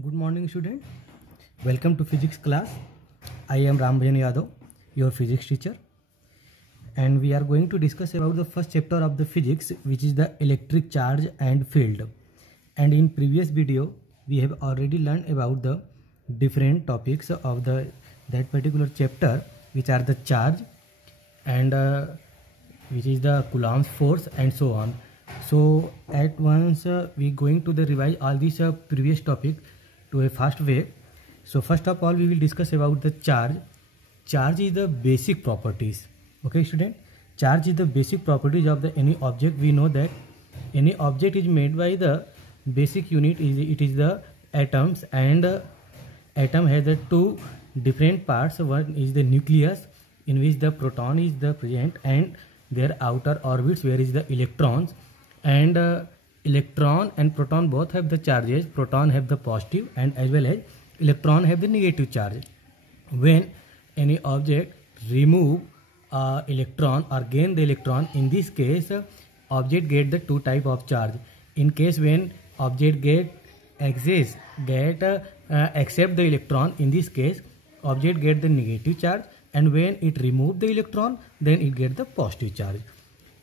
Good morning, student. Welcome to physics class. I am Rambhajan Yadav, your physics teacher, and we are going to discuss about the first chapter of the physics, which is the electric charge and field. And in previous video, we have already learned about the different topics of that particular chapter, which are the charge and which is the Coulomb's force and so on. So at once we going to revise all these previous topic to a fast way. So first of all, we will discuss about the charge. Charge is the basic properties. Okay, student. Charge is the basic properties of any object. We know that any object is made by the basic unit is the atoms, and atom has the two different parts. One is the nucleus, in which the proton is the present, and their outer orbits where is the electrons. And electron and proton both have the charges. Proton have the positive and as well as electron have the negative charge. When any object remove electron or gain the electron, in this case object get the two type of charge. In case when object accept the electron, in this case object get the negative charge, and when it remove the electron, then it get the positive charge.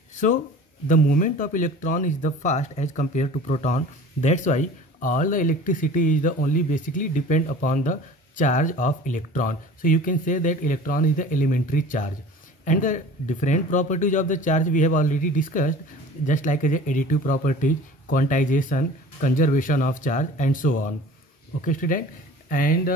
So the movement of electron is the fast as compared to proton. That's why all the electricity is the only basically depend upon the charge of electron. So you can say that electron is the elementary charge. And the different properties of the charge we have already discussed, just like the additive properties, quantization, conservation of charge, and so on. Okay, student. And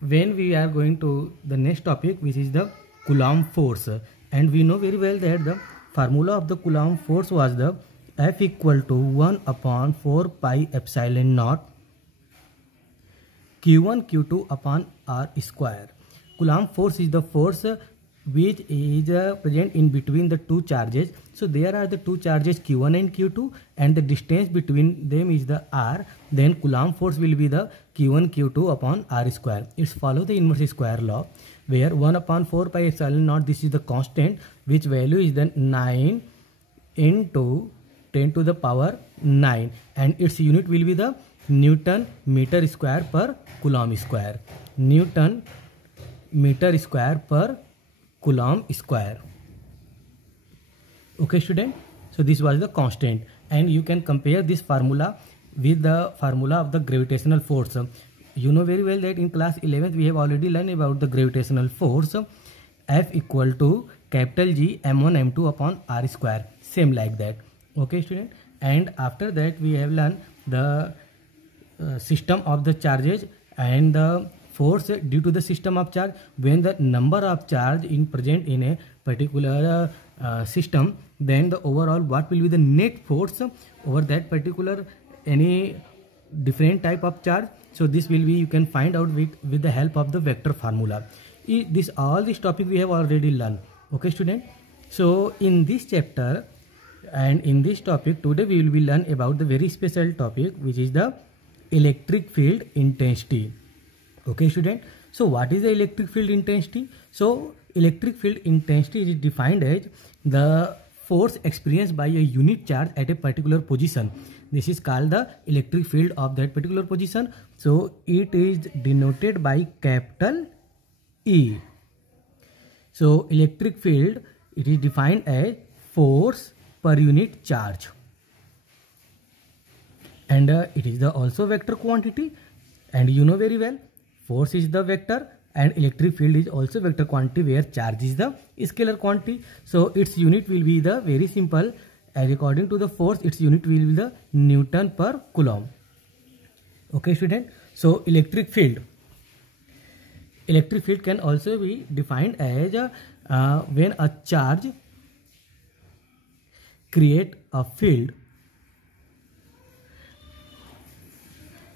when we are going to the next topic, which is the Coulomb force, and we know very well that the formula of the Coulomb force was the F equal to 1 upon 4 pi epsilon naught Q1 Q2 upon R square. Coulomb force is the force which is present in between the two charges. So there are the two charges Q1 and Q2, and the distance between them is the R. Then Coulomb force will be the Q1 Q2 upon R square. It's follow the inverse square law, where 1 upon 4 pi epsilon naught, this is the constant, which value is then 9 into 10 to the power 9, and its unit will be the Newton meter square per Coulomb square. Newton meter square per Coulomb square. Okay, student. So this was the constant, and you can compare this formula with the formula of the gravitational force. You know very well that in class 11th we have already learned about the gravitational force. F equal to capital G m1 m2 upon r square, same like that. Okay, student. And after that we have learned the system of the charges and the force due to the system of charge. When the number of charge in present in a particular system, then the overall what will be the net force over that particular any different type of charge. So this will be, you can find out with the help of the vector formula. All this topic we have already learned. Okay, student. So in this chapter and in this topic today we will be learn about the very special topic, which is the electric field intensity. Okay, student. So what is the electric field intensity? So electric field intensity is defined as the force experienced by a unit charge at a particular position. This is called the electric field of that particular position. So it is denoted by capital E. So electric field, it is defined as force per unit charge, and it is the also vector quantity. And you know very well, force is the vector and electric field is also vector quantity, where charge is the scalar quantity. So its unit will be the very simple, and according to the force its unit will be the Newton per Coulomb. Okay, student. So electric field can also be defined as when a charge create a field,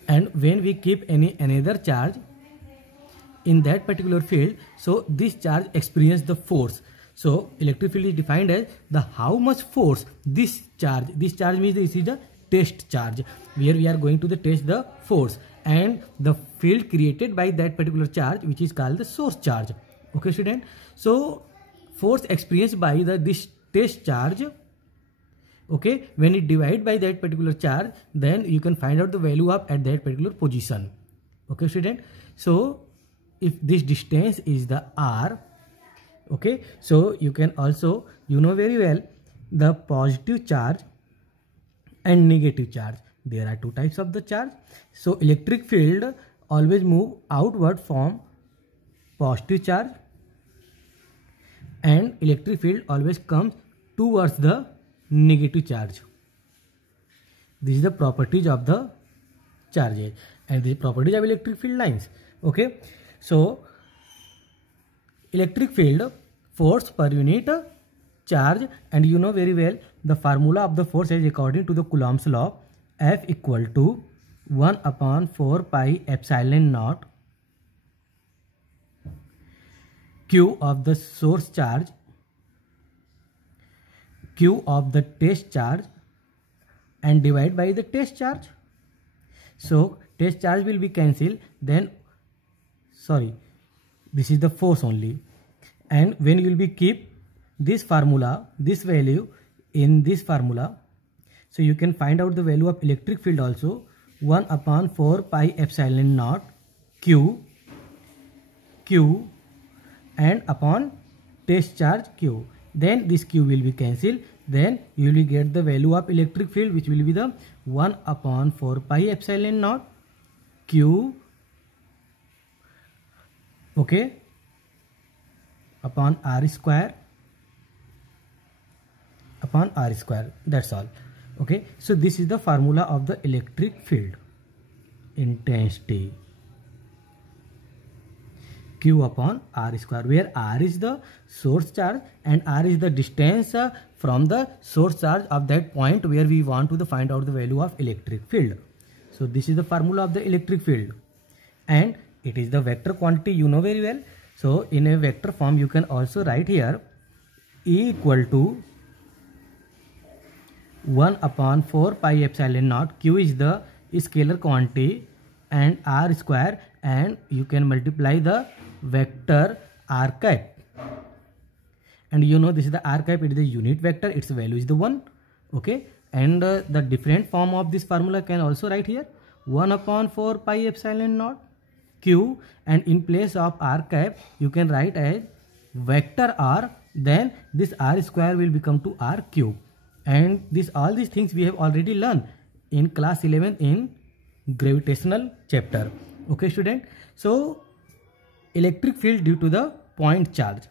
and when we keep another charge in that particular field, so this charge experience the force. So electric field is defined as the how much force this charge means this is the test charge, where we are going to test the force, and the field created by that particular charge, which is called the source charge. Okay, student. So force experienced by this test charge Okay, when it divide by that particular charge, then you can find out the value of at that particular position. Okay, student. So if this distance is the r, okay, so you can also, you know very well, the positive charge and negative charge. There are two types of the charge. So electric field always move outward from positive charge, and electric field always comes towards the negative charge. This is the properties of the charges and the properties of electric field lines. Okay, so electric field force per unit charge, and you know very well the formula of the force is according to the Coulomb's law, F equal to 1 upon 4 pi epsilon naught Q of the source charge, Q of the test charge, and divide by the test charge. So test charge will be cancelled, then this is the force only, and when you will be keep this formula, this value in this formula, so you can find out the value of electric field also, 1 upon 4 pi epsilon naught Q and upon test charge Q. Then this Q will be cancelled, then you will get the value of electric field, which will be the 1 upon 4 pi epsilon naught Q, okay, upon R square, that's all. Okay, so this is the formula of the electric field intensity, Q upon R square, where R is the source charge and R is the distance from the source charge of that point where we want to find out the value of electric field. So this is the formula of the electric field, and it is the vector quantity, you know very well. So in a vector form you can also write here E equal to 1 upon 4 pi epsilon naught, Q is the scalar quantity, and R square, and you can multiply the vector r cap, and you know this is the r cap, it is the unit vector, its value is the 1. Okay, and the different form of this formula can also write here 1 upon 4 pi epsilon naught Q, and in place of r cap you can write as vector r, then this r square will become to r cube, and all these things we have already learned in class 11 in gravitational chapter. Okay, student. So electric field due to the point charge,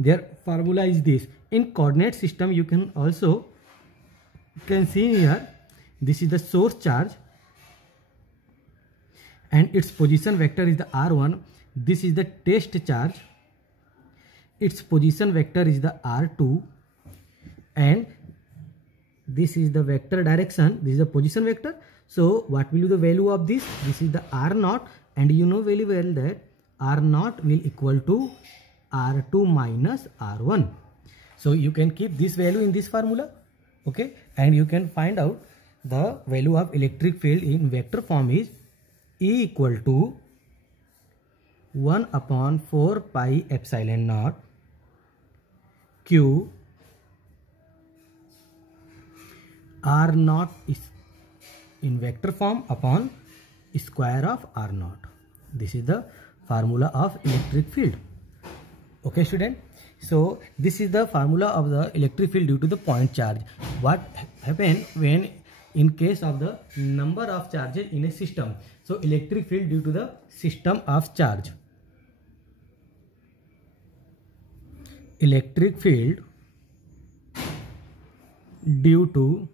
their formula is this. In coordinate system you can also see here, this is the source charge and its position vector is the r1, this is the test charge, its position vector is the r2, and this is the vector direction, this is the position vector. So what will be the value of this? This is the r naught, and you know very well that r naught will equal to r2 minus r1. So you can keep this value in this formula, okay, and you can find out the value of electric field in vector form is E equal to 1 upon 4 pi epsilon naught Q, r naught is in vector form upon square of r naught. This is the formula of electric field. Okay, student. So this is the formula of the electric field due to the point charge. What happens when in case of the number of charges in a system? So electric field due to the system of charge. Electric field due to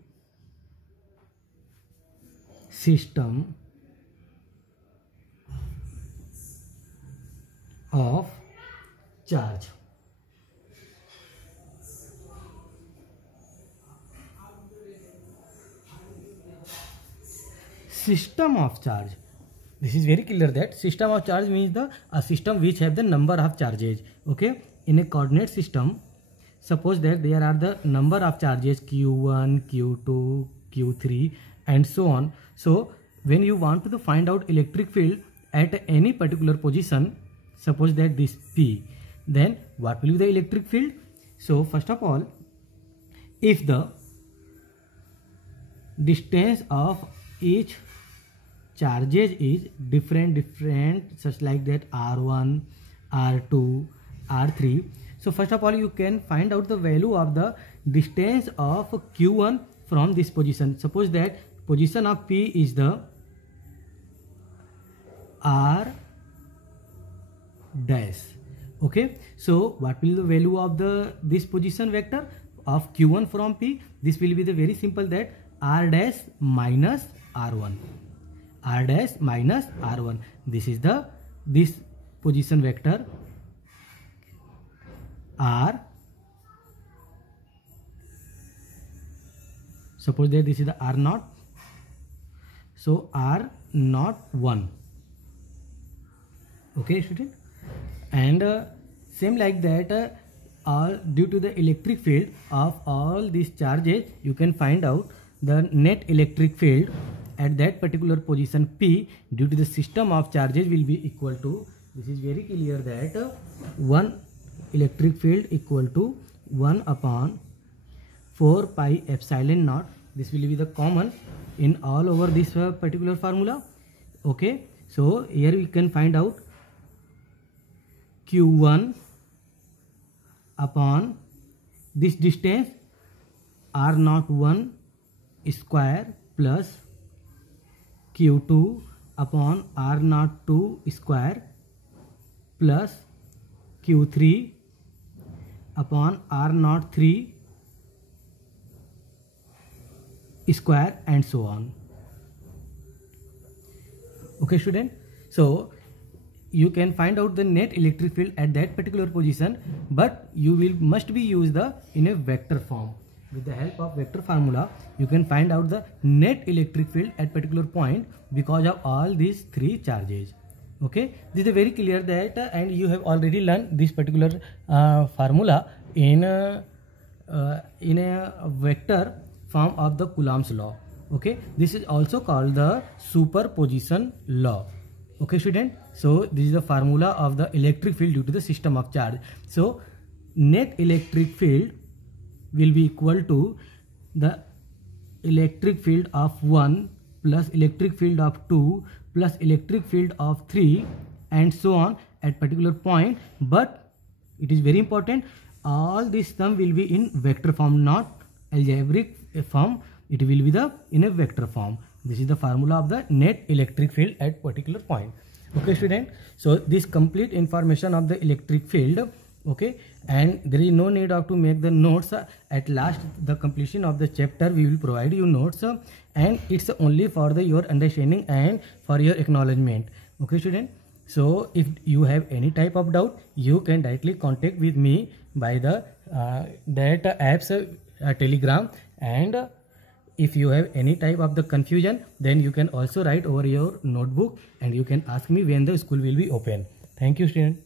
system of charge. System of charge. This is very clear that system of charge means a system which have the number of charges. Okay, in a coordinate system, suppose that there are the number of charges q1, q2, q3 and so on. So when you want to find out electric field at any particular position, suppose that this P, then what will be the electric field? So first of all, if the distance of each charges is different, such like that r1, r2, r3. So first of all, you can find out the value of the distance of q1 from this position. Suppose that position of p is the r dash. Okay, so what will the value of this position vector of q1 from p? This will be the very simple, that r dash minus r1, r dash minus r1. This is this position vector r. Suppose that this is the r naught, so r naught 1. Okay, student, and same like that, all due to the electric field of all these charges, you can find out the net electric field at that particular position p due to the system of charges will be equal to, this is very clear, that 1 electric field equal to 1 upon 4 pi epsilon naught. This will be the common in all over this particular formula. Okay, so here we can find out q1 upon this distance r naught 1 square plus q2 upon r naught 2 square plus q3 upon r naught 3 square, and so on. Okay, student, so you can find out the net electric field at that particular position, but you must be used in a vector form. With the help of vector formula, you can find out the net electric field at particular point because of all these 3 charges. Okay, this is very clear that, and you have already learned this particular formula in a vector form of the Coulomb's law. Okay, this is also called the superposition law. Okay, student, so this is the formula of the electric field due to the system of charge. So net electric field will be equal to the electric field of 1 plus electric field of 2 plus electric field of 3, and so on at particular point. But it is very important, all this sum will be in vector form, not algebraic form. It will be in a vector form. This is the formula of the net electric field at particular point. Okay, student, so this complete information of the electric field. Okay, and there is no need of to make the notes. At last, the completion of the chapter, we will provide you notes, and it's only for your understanding and for your acknowledgement. Okay, student, so if you have any type of doubt, you can directly contact with me by the that app's Telegram, and if you have any type of the confusion, then you can also write over your notebook, and you can ask me when the school will be open. Thank you, student.